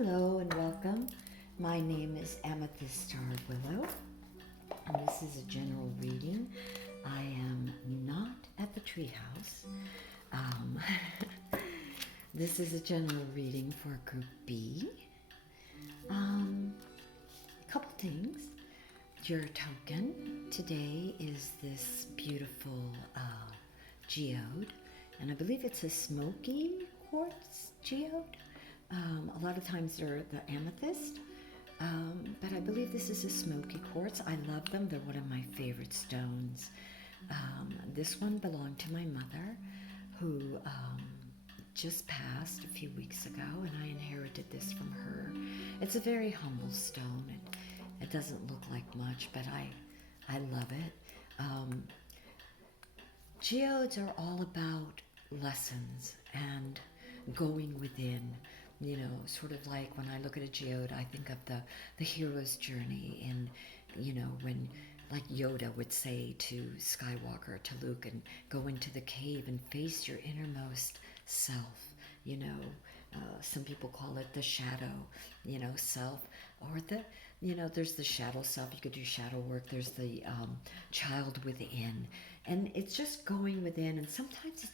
Hello and welcome. My name is Amethyst Starred Willow, and this is a general reading. I am not at the treehouse. Um, this is a general reading for Group B. A couple things. Your token today is this beautiful geode, and I believe it's a Smoky quartz geode. A lot of times they're the amethyst, but I believe this is a Smoky quartz. I love them. They're one of my favorite stones. This one belonged to my mother, who just passed a few weeks ago, and I inherited this from her. It's a very humble stone. It doesn't look like much, but I love it. Geodes are all about lessons and going within. You know, sort of like when I look at a geode, I think of the hero's journey, and when like Yoda would say to Skywalker, to Luke, and go into the cave and face your innermost self. Some people call it the shadow, self, or there's the shadow self. You could do shadow work. There's the child within, and it's just going within. And sometimes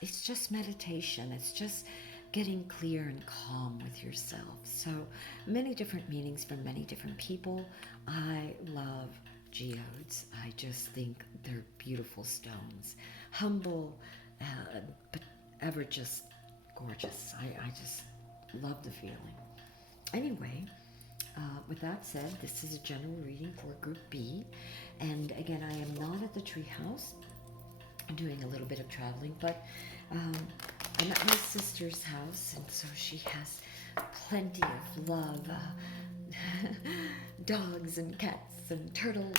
it's just meditation. It's just getting clear and calm with yourself. So many different meanings for many different people. I love geodes. I just think they're beautiful stones, humble, but ever just gorgeous. I just love the feeling. Anyway, with that said, this is a general reading for Group B. And again, I am not at the treehouse. I'm doing a little bit of traveling, but I'm at my sister's house, and so she has plenty of love, dogs and cats and turtles,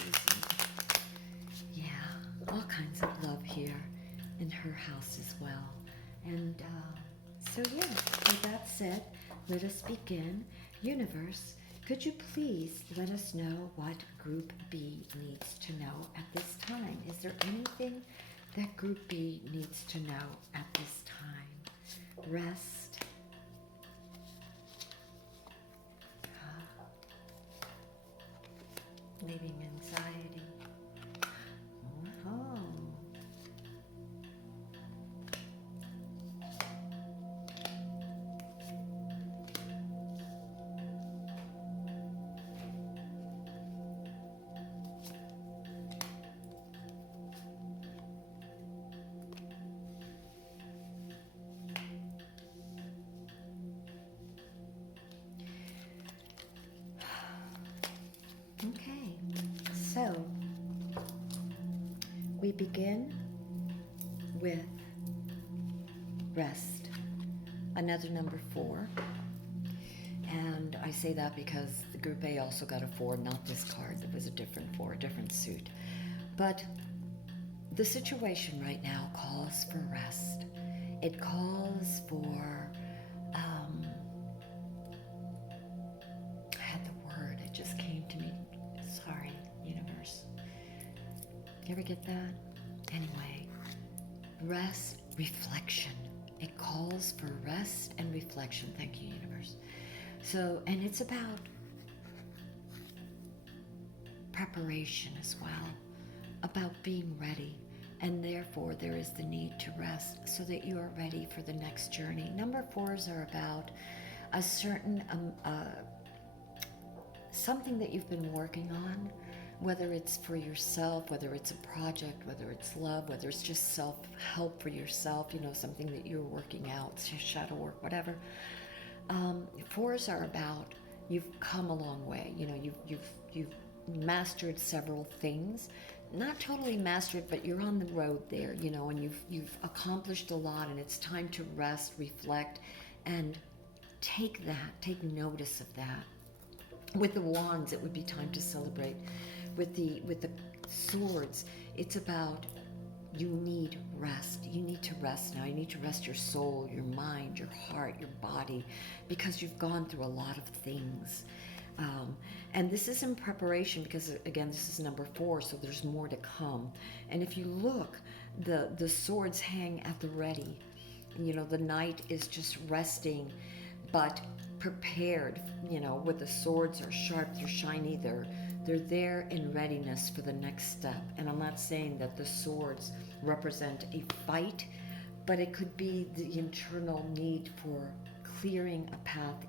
and all kinds of love here in her house as well. And with that said, let us begin. Universe, could you please let us know what Group B needs to know at this time? Is there anything that Group B needs to know at this time? Rest. Leaving anxiety. Oh. Okay, so we begin with rest, another number 4. And I say that because the Group A also got a 4, not this card. There was a different 4, a different suit. But the situation right now calls for rest. It calls for I had the word, it just came to me. Sorry, universe. You ever get that? Anyway, rest, reflection. It calls for rest and reflection. Thank you, universe. So, and it's about preparation as well, about being ready. And therefore, there is the need to rest so that you are ready for the next journey. Number 4s are about a certain something that you've been working on, whether it's for yourself, whether it's a project, whether it's love, whether it's just self-help for yourself, something that you're working out, shadow work, whatever. 4s are about you've come a long way. You've mastered several things. Not totally mastered, but you're on the road there, and you've accomplished a lot, and it's time to rest, reflect, and take notice of that. With the wands, it would be time to celebrate. With the swords, it's about you need rest. You need to rest now. You need to rest your soul, your mind, your heart, your body, because you've gone through a lot of things. And this is in preparation because, again, this is number 4, so there's more to come. And if you look, the swords hang at the ready. The knight is just resting, but prepared, with the swords are sharp, they're shiny, they're there in readiness for the next step. And I'm not saying that the swords represent a fight, but it could be the internal need for clearing a path,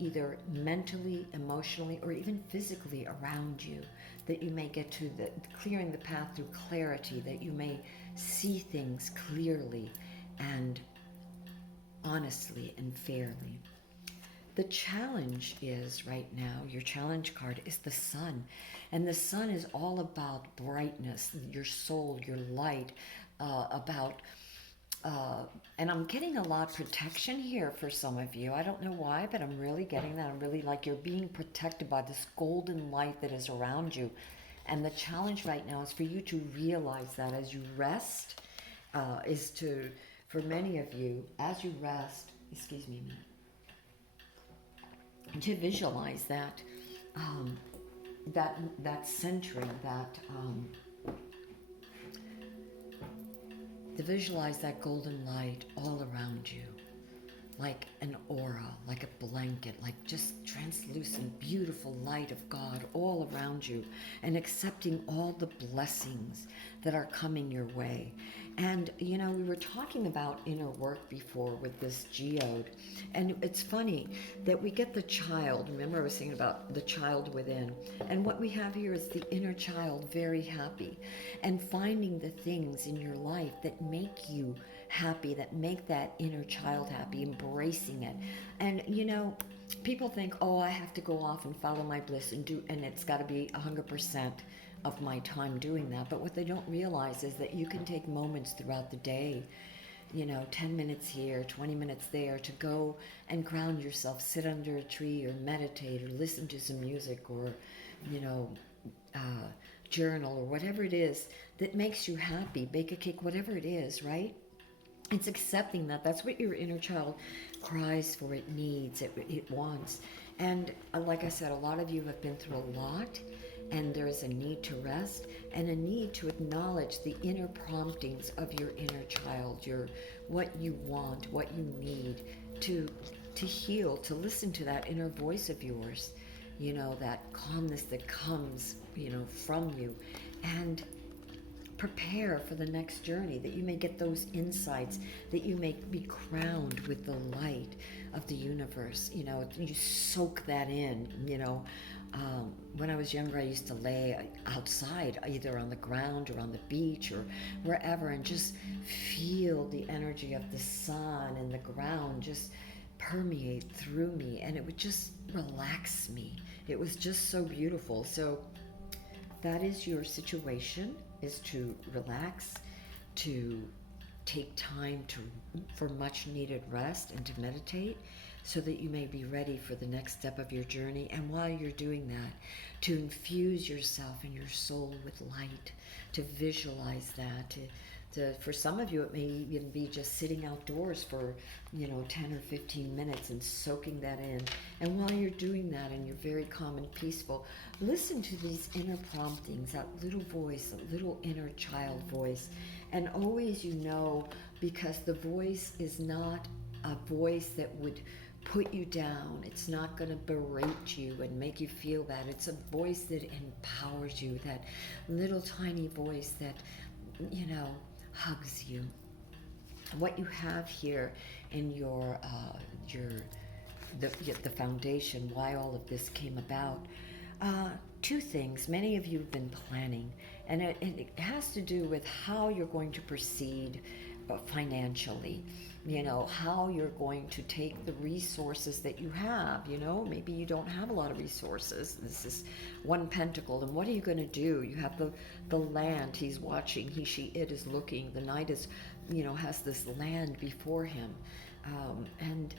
either mentally, emotionally, or even physically around you, that you may get to the clearing the path through clarity, that you may see things clearly and honestly and fairly. The challenge is right now, your challenge card is the sun. And the sun is all about brightness, your soul, your light, and I'm getting a lot of protection here for some of you. I don't know why, but I'm really getting that. I'm really like you're being protected by this golden light that is around you. And the challenge right now is for you to realize that as you rest, for many of you, as you rest, excuse me a minute, to visualize that centering, to visualize that golden light all around you, like an aura, like a blanket, like just translucent, beautiful light of God all around you, and accepting all the blessings that are coming your way. And, we were talking about inner work before with this geode, and it's funny that we get the child. Remember, I was saying about the child within, and what we have here is the inner child very happy, and finding the things in your life that make you happy, that make that inner child happy, embracing it. And, people think, oh, I have to go off and follow my bliss and it's got to be 100% of my time doing that. But what they don't realize is that you can take moments throughout the day, 10 minutes here, 20 minutes there, to go and ground yourself, sit under a tree or meditate or listen to some music or, journal or whatever it is that makes you happy, bake a cake, whatever it is, right? It's accepting that that's what your inner child cries for, it needs, it wants. And like I said, a lot of you have been through a lot, and there is a need to rest and a need to acknowledge the inner promptings of your inner child, what you want, what you need to heal, to listen to that inner voice of yours, that calmness that comes, from you, and prepare for the next journey, that you may get those insights, that you may be crowned with the light of the universe. You soak that in. When I was younger, I used to lay outside, either on the ground or on the beach or wherever, and just feel the energy of the sun and the ground just permeate through me, and it would just relax me. It was just so beautiful. So that is your situation, is to relax, to take time for much needed rest and to meditate, so that you may be ready for the next step of your journey. And while you're doing that, to infuse yourself and your soul with light, to visualize that, for some of you, it may even be just sitting outdoors for 10 or 15 minutes and soaking that in. And while you're doing that and you're very calm and peaceful, listen to these inner promptings, that little voice, that little inner child voice. And always, because the voice is not a voice that would put you down. It's not going to berate you and make you feel bad. It's a voice that empowers you, that little tiny voice that, hugs you. What you have here in the foundation, why all of this came about, two things. Many of you have been planning, and it has to do with how you're going to proceed financially. How you're going to take the resources that you have. Maybe you don't have a lot of resources. This is one pentacle, and what are you going to do? You have the land. He's watching. He, she, it is looking. The knight is, has this land before him, and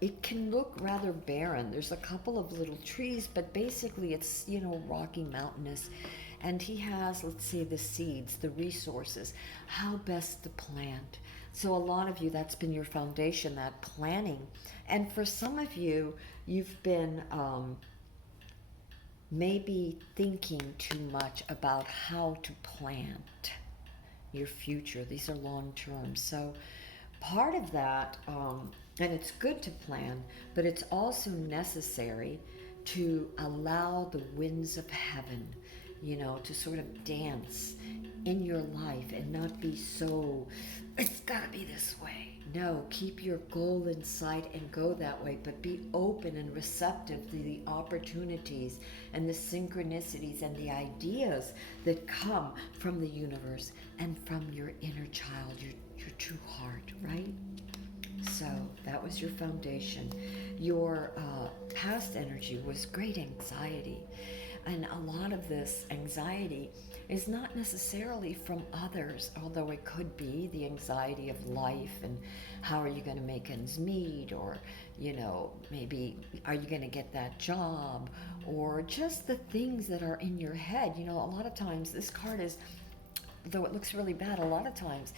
it can look rather barren. There's a couple of little trees, but basically it's rocky, mountainous. And he has, let's say, the seeds, the resources, how best to plant. So a lot of you, that's been your foundation, that planning. And for some of you, you've been maybe thinking too much about how to plant your future. These are long term. So part of that And it's good to plan, but it's also necessary to allow the winds of heaven, to sort of dance in your life and not be so, it's got to be this way. No, keep your goal in sight and go that way, but be open and receptive to the opportunities and the synchronicities and the ideas that come from the universe and from your inner child, your true heart, right? So that was your foundation. Your past energy was great anxiety. And a lot of this anxiety is not necessarily from others, although it could be the anxiety of life and how are you going to make ends meet, or, maybe are you going to get that job, or just the things that are in your head. A lot of times this card is, though it looks really bad, a lot of times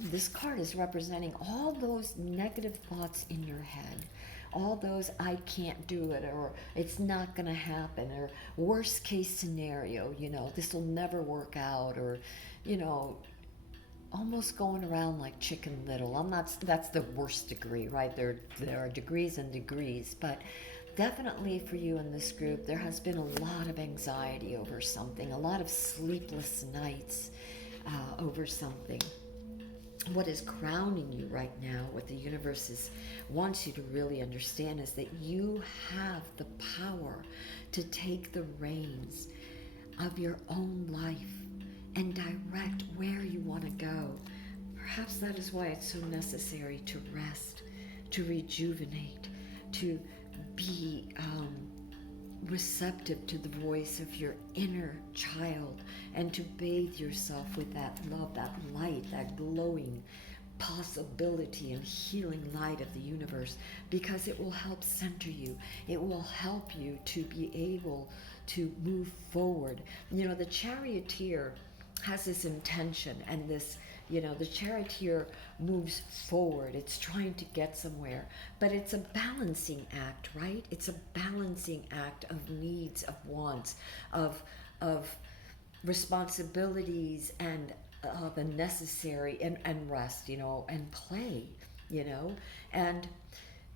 this card is representing all those negative thoughts in your head, all those I can't do it, or it's not going to happen, or worst case scenario, this will never work out, or, almost going around like Chicken Little. That's the worst degree, right? There are degrees and degrees, but definitely for you in this group, there has been a lot of anxiety over something, a lot of sleepless nights over something. What is grounding you right now, what the universe wants you to really understand, is that you have the power to take the reins of your own life and direct where you want to go. Perhaps that is why it's so necessary to rest, to rejuvenate, to be receptive to the voice of your inner child, and to bathe yourself with that love, that light, that glowing possibility and healing light of the universe, because it will help center you. It will help you to be able to move forward. The charioteer has this intention, and this, the charioteer moves forward. It's trying to get somewhere, but it's a balancing act, right? It's a balancing act of needs, of wants, of responsibilities, and the necessary, and rest, and play, and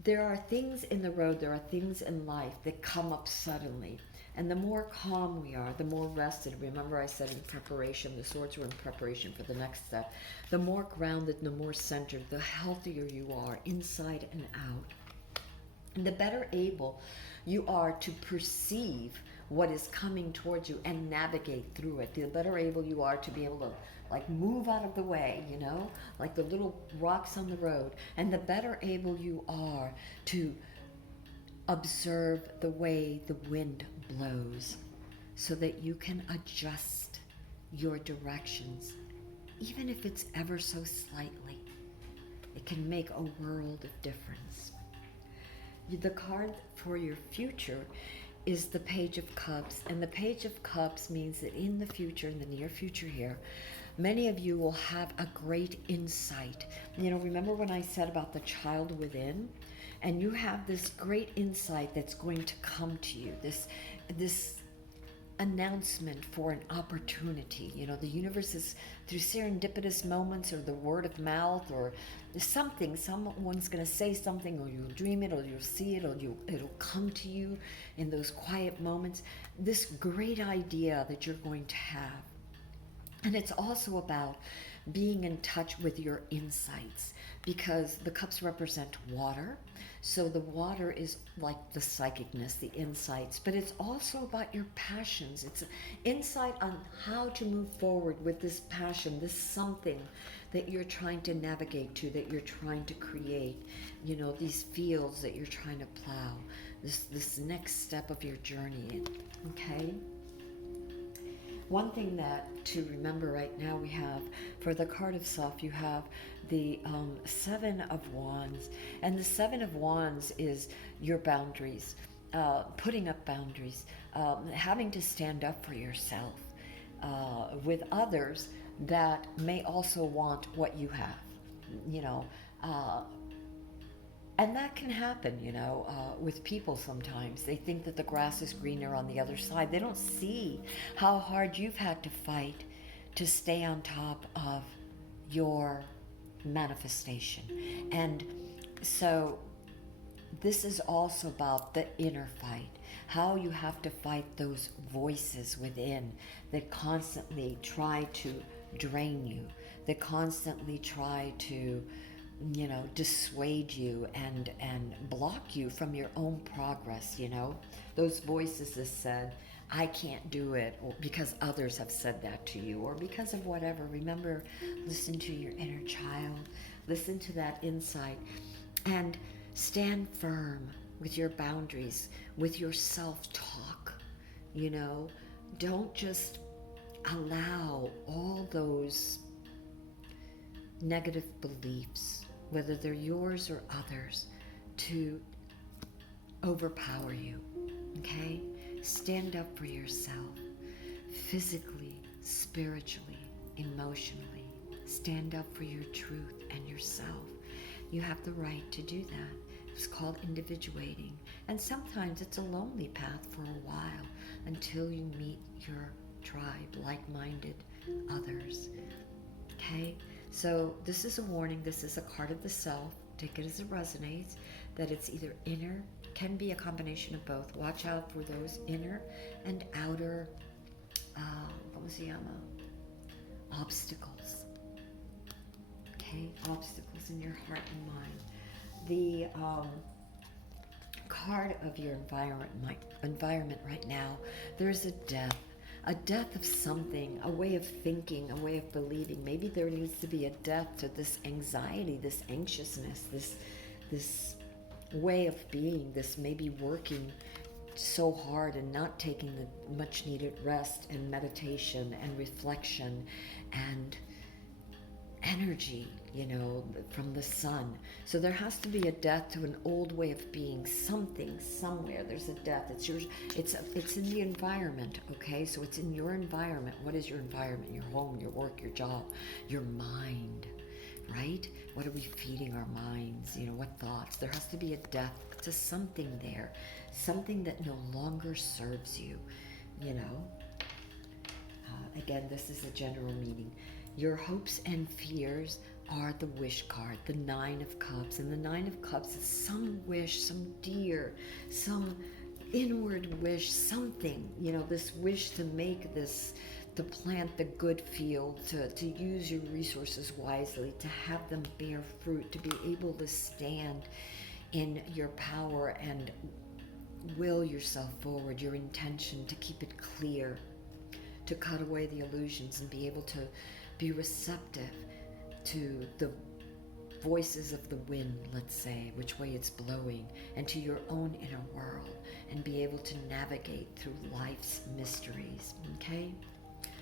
there are things in the road, there are things in life that come up suddenly. And the more calm we are, the more rested. Remember I said in preparation, the swords were in preparation for the next step. The more grounded, the more centered, the healthier you are inside and out. And the better able you are to perceive what is coming towards you and navigate through it. The better able you are to be able to move out of the way, like the little rocks on the road. And the better able you are to observe the way the wind blows, so that you can adjust your directions, even if it's ever so slightly. It can make a world of difference. The card for your future is the Page of Cups, and the Page of Cups means that in the future, in the near future here, many of you will have a great insight. Remember when I said about the child within? And you have this great insight that's going to come to you, this announcement for an opportunity. The universe is, through serendipitous moments or the word of mouth or something, someone's going to say something, or you'll dream it, or you'll see it, or it'll come to you in those quiet moments, this great idea that you're going to have. And it's also about being in touch with your insights, because the cups represent water. So the water is like the psychicness, the insights, but it's also about your passions. It's insight on how to move forward with this passion, this something that you're trying to navigate to, that you're trying to create, these fields that you're trying to plow, this next step of your journey, okay? One thing that to remember right now, we have for the card of self, you have the Seven of Wands, and the Seven of Wands is your boundaries, putting up boundaries, having to stand up for yourself with others that may also want what you have, and that can happen, with people sometimes. They think that the grass is greener on the other side. They don't see how hard you've had to fight to stay on top of your manifestation and So this is also about the inner fight, how you have to fight those voices within that constantly try to drain you, that constantly try to, dissuade you and block you from your own progress. Those voices that said, I can't do it, or because others have said that to you, or because of whatever. Remember, listen to your inner child, listen to that insight, and stand firm with your boundaries, with your self-talk. Don't just allow all those negative beliefs, whether they're yours or others, to overpower you. Okay? Stand up for yourself, physically, spiritually, emotionally. Stand up for your truth and yourself. You have the right to do that. It's called individuating. And sometimes it's a lonely path for a while until you meet your tribe, like-minded others. Okay? So this is a warning. This is a card of the self. Take it as it resonates, that it's either inner, can be a combination of both. Watch out for those inner and outer, obstacles. Okay? Obstacles in your heart and mind. The card of your environment right now, there's a death of something, a way of thinking, a way of believing. Maybe there needs to be a death to this anxiety, this anxiousness, this way of being, this maybe working so hard and not taking the much needed rest and meditation and reflection and energy, from the sun. So there has to be a death to an old way of being, something, somewhere. There's a death. It's yours. It's in the environment, okay? So it's in your environment. What is your environment? Your home, your work, your job, your mind, right? What are we feeding our minds? What thoughts? There has to be a death to something there, something that no longer serves you, Again, this is a general meaning. Your hopes and fears are the wish card, the Nine of Cups. And the Nine of Cups is some wish, some dear, some inward wish, something, this wish to make this, to plant the good field, to use your resources wisely, to have them bear fruit, to be able to stand in your power and will yourself forward, your intention to keep it clear, to cut away the illusions and be able to be receptive to the voices of the wind, let's say, which way it's blowing, and to your own inner world, and be able to navigate through life's mysteries, okay?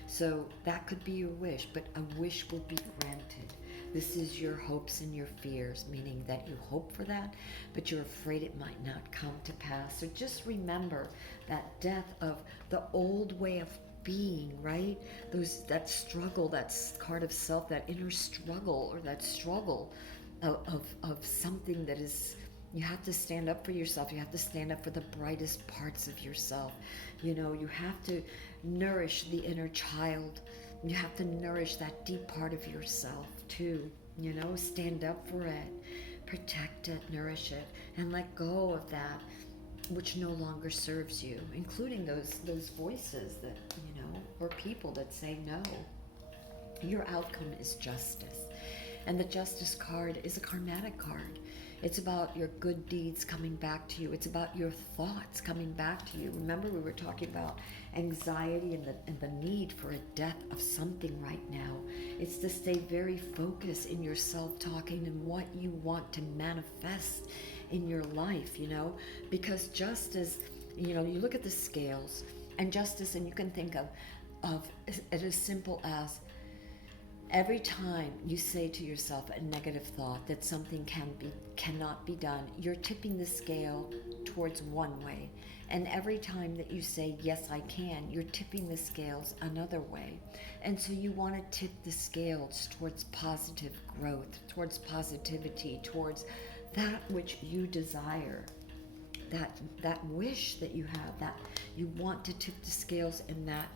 So that could be your wish, but a wish will be granted. This is your hopes and your fears, meaning that you hope for that, but you're afraid it might not come to pass. So just remember that death of the old way of being, right? That struggle, that card of self, that inner struggle, or that struggle of something that is, you have to stand up for yourself. You have to stand up for the brightest parts of yourself. You have to nourish the inner child. You have to nourish that deep part of yourself too. Stand up for it, protect it, nourish it, and let go of that which no longer serves you, including those voices that, or people that say no. Your outcome is justice. And the justice card is a karmatic card. It's about your good deeds coming back to you. It's about your thoughts coming back to you. Remember, we were talking about anxiety and the need for a death of something right now. It's to stay very focused in your self-talking and what you want to manifest in your life, because just as, you look at the scales and justice, and you can think of it as simple as every time you say to yourself a negative thought that something cannot be done, you're tipping the scale towards one way. And every time that you say, yes, I can, you're tipping the scales another way. And so you want to tip the scales towards positive growth, towards positivity, towards that which you desire, that wish that you have, that you want to tip the scales in that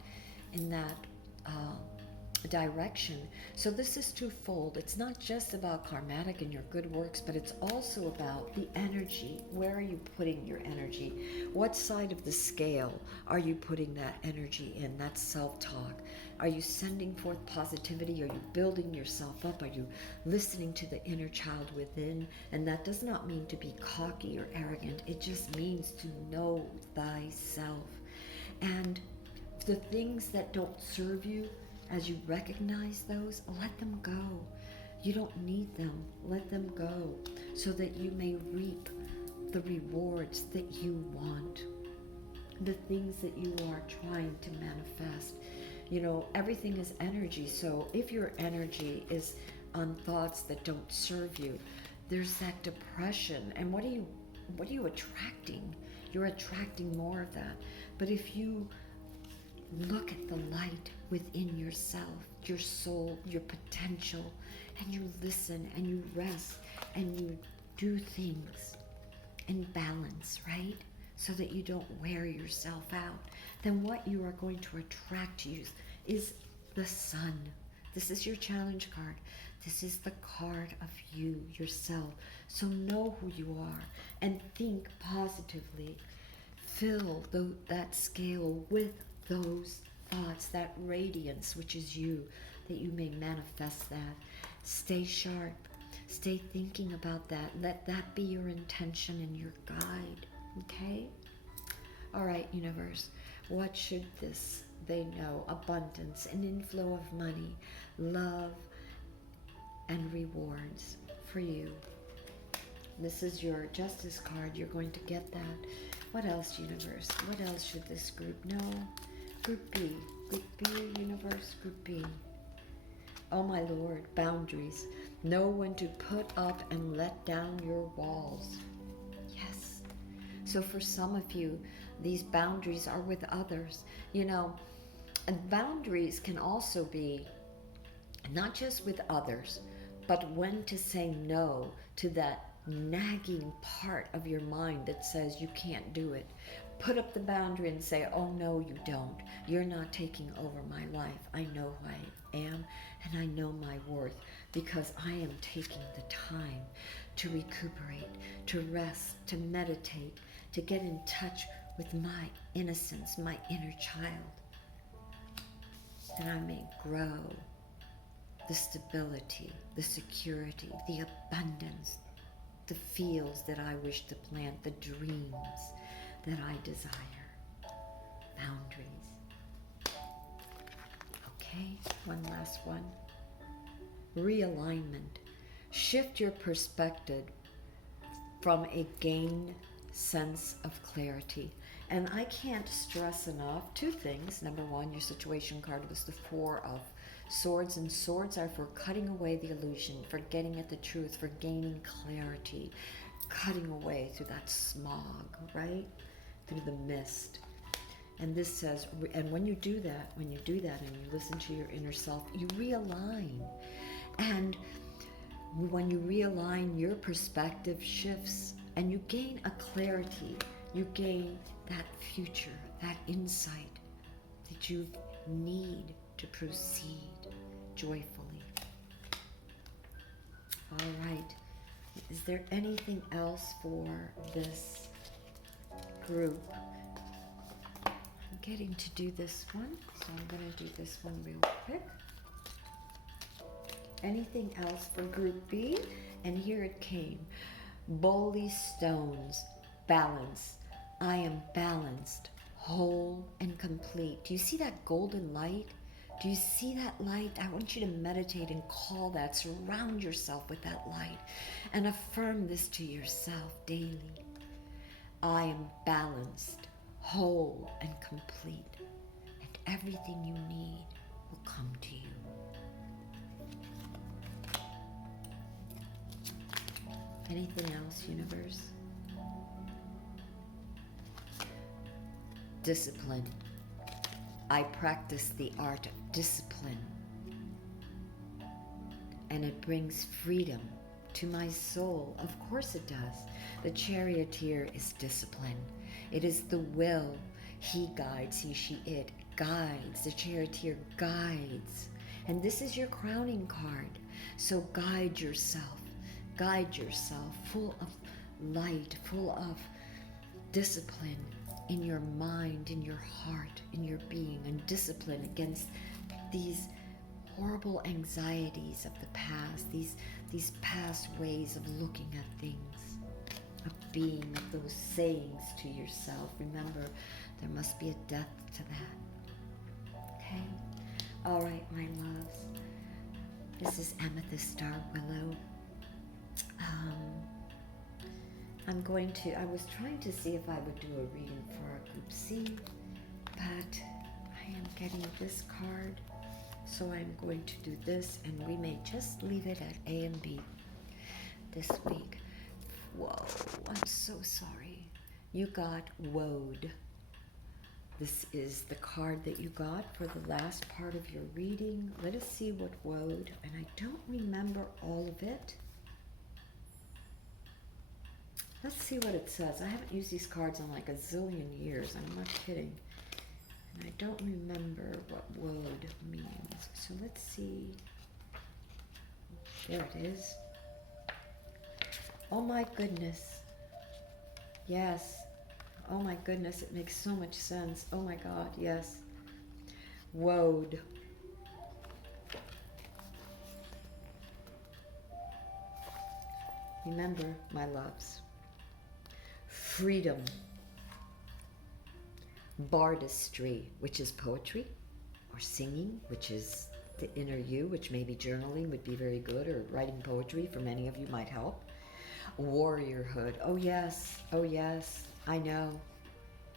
direction. So this is twofold. It's not just about karmatic and your good works, but it's also about the energy. Where are you putting your energy? What side of the scale are you putting that energy in? That's self-talk. Are you sending forth positivity? Are you building yourself up? Are you listening to the inner child within? And that does not mean to be cocky or arrogant. It just means to know thyself. And the things that don't serve you, as you recognize those, let them go. You don't need them. Let them go so that you may reap the rewards that you want, the things that you are trying to manifest. You know, everything is energy. So if your energy is on thoughts that don't serve you, there's that depression. And what are you attracting? You're attracting more of that. But if you look at the light within yourself, your soul, your potential, and you listen and you rest and you do things in balance, right? So that you don't wear yourself out, then what you are going to attract to you is the sun. This is your challenge card. This is the card of you, yourself. So know who you are and think positively. Fill that scale with those thoughts, that radiance which is you, that you may manifest that. Stay sharp. Stay thinking about that. Let that be your intention and your guide. Okay? All right, universe. What should they know? Abundance, an inflow of money, love, and rewards for you. This is your justice card. You're going to get that. What else, universe? What else should this group know? Group B. Group B, universe, group B. Oh my Lord, boundaries. Know when to put up and let down your walls. Yes. So for some of you, these boundaries are with others. You know, and boundaries can also be not just with others, but when to say no to that nagging part of your mind that says you can't do it. Put up the boundary and say, oh no, you don't. You're not taking over my life. I know who I am and I know my worth because I am taking the time to recuperate, to rest, to meditate, to get in touch with my innocence, my inner child, that I may grow the stability, the security, the abundance, the fields that I wish to plant, the dreams that I desire. Boundaries. Okay, one last one. Realignment. Shift your perspective from a gained sense of clarity. And I can't stress enough two things. Number one, your situation card was the Four of Swords, and swords are for cutting away the illusion, for getting at the truth, for gaining clarity, cutting away through that smog, right? Through the mist. And this says, and when you do that and you listen to your inner self, you realign. And when you realign, your perspective shifts and you gain a clarity. You gain that future, that insight that you need to proceed joyfully. All right. Is there anything else for this group? I'm getting to do this one, so I'm going to do this one real quick. Anything else for group B? And here it came. Bowly stones, balance. I am balanced, whole, and complete. Do you see that golden light? Do you see that light? I want you to meditate and call that. Surround yourself with that light and affirm this to yourself daily. I am balanced, whole, and complete, and everything you need will come to you. Anything else, universe? Discipline. I practice the art of discipline, and it brings freedom to my soul. Of course it does. The charioteer is discipline. It is the will. He guides, he, she, it guides. The charioteer guides. And this is your crowning card. So guide yourself full of light, full of discipline in your mind, in your heart, in your being, and discipline against these horrible anxieties of the past, these past ways of looking at things, of being, of those sayings to yourself. Remember, there must be a depth to that. Okay? All right, my loves. This is Amethyst Star Willow. I was trying to see if I would do a reading for our group C, but I am getting this card, so I'm going to do this, and we may just leave it at A and B this week. Whoa, I'm so sorry. You got Woad. This is the card that you got for the last part of your reading. Let us see what Woad, and I don't remember all of it. Let's see what it says. I haven't used these cards in like a zillion years. I'm not kidding. And I don't remember what Woad means. So let's see. There it is. Oh my goodness. Yes. Oh my goodness, it makes so much sense. Oh my God, yes. Woad. Remember, my loves, freedom, bardistry, which is poetry, or singing, which is the inner you, which maybe journaling would be very good, or writing poetry for many of you might help. Warriorhood. Oh yes, I know.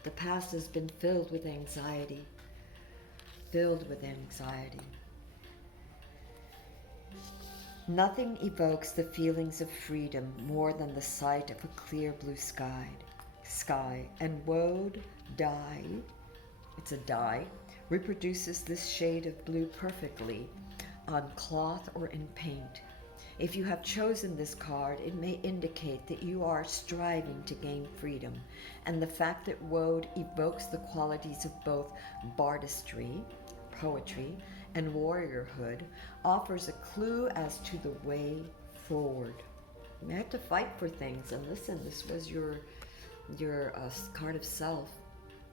The past has been filled with anxiety. Nothing evokes the feelings of freedom more than the sight of a clear blue sky. And woad dye, it's a dye, reproduces this shade of blue perfectly on cloth or in paint. If you have chosen this card, it may indicate that you are striving to gain freedom, and the fact that woad evokes the qualities of both bardistry, poetry, and warriorhood offers a clue as to the way forward. You may have to fight for things, and listen, this was your card of self.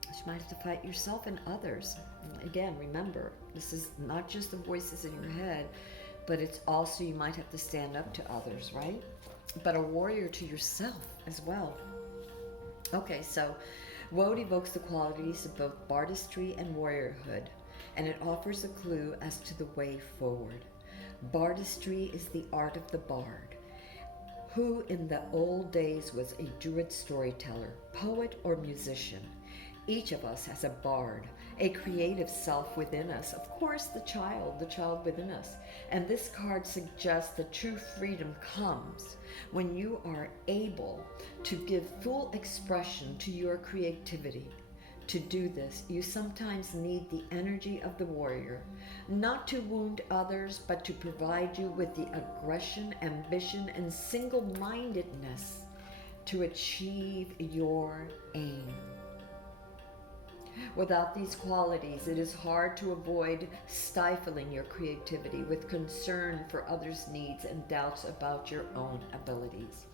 You might have to fight yourself and others. Again, remember, this is not just the voices in your head, but it's also, you might have to stand up to others, right? But a warrior to yourself as well. Okay, so woad evokes the qualities of both bardistry and warriorhood, and it offers a clue as to the way forward. Bardistry is the art of the bard, who in the old days was a druid storyteller, poet, or musician. Each of us has a bard, a creative self within us. Of course, the child within us. And this card suggests that true freedom comes when you are able to give full expression to your creativity. To do this, you sometimes need the energy of the warrior, not to wound others, but to provide you with the aggression, ambition, and single-mindedness to achieve your aim. Without these qualities, it is hard to avoid stifling your creativity with concern for others' needs and doubts about your own abilities.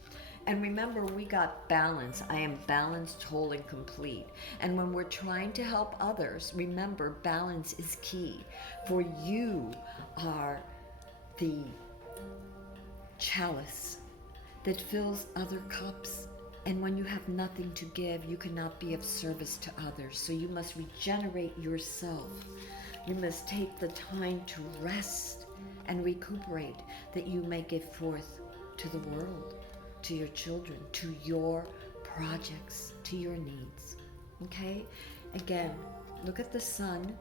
And remember, we got balance. I am balanced, whole, and complete. And when we're trying to help others, remember, balance is key. For you are the chalice that fills other cups. And when you have nothing to give, you cannot be of service to others. So you must regenerate yourself. You must take the time to rest and recuperate, that you may give forth to the world, to your children, to your projects, to your needs. Okay? Again, look at the sun.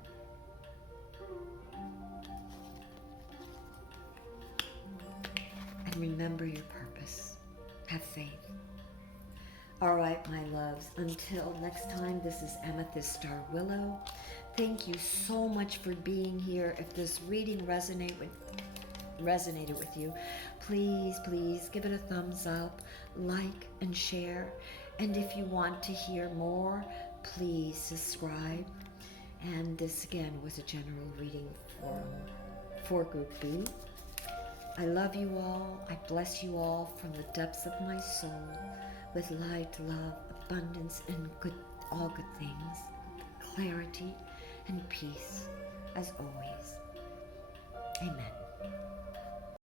And remember your purpose. Have faith. All right, my loves, until next time, this is Amethyst Star Willow. Thank you so much for being here. If this reading resonated with you, please give it a thumbs up, like, and share. And if you want to hear more, please subscribe. And this again was a general reading for Group B. I love you all. I bless you all from the depths of my soul with light, love, abundance, and all good things, clarity and peace, as always.